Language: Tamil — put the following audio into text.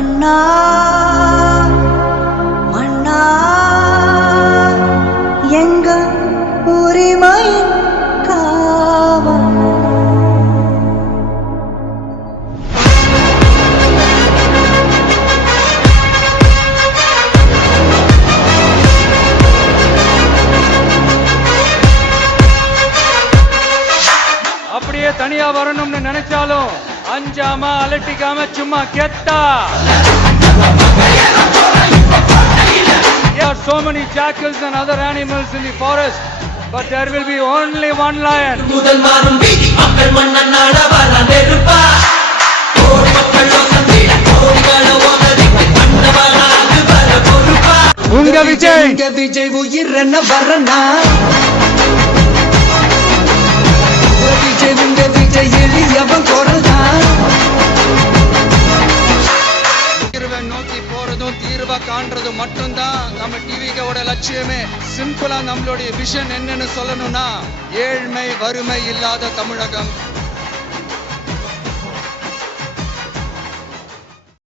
மன்னா மன்னா எங்க உரிமை காவல். அப்படியே தனியா வரணும்னு நினைச்சாலும் அஞ்சாம அலட்டிக்காம சும்மா கெத்தா. There are so many jackals and other animals in the forest, but there will be only one lion. முதல் மாறும் வீதி மக்கள் மன்னன் நாடவர நெருப்பா ஓர் மக்கள் ஒத்தீட கோடிகள ஓததி மன்னவனாக வர பொறுப்பா. உங்க விஜய் உயிர் என்ன வரனா விஜய் எளியவன் குரல்தான். தீர்வை நோக்கி போறதும் தீர்வை காண்றதும் மட்டும்தான் நம்ம டிவிக்கோட லட்சியமே. சிம்பிளா நம்மளுடைய விஷன் என்னன்னு சொல்லணும்னா ஏழ்மை வறுமை இல்லாத தமிழகம்.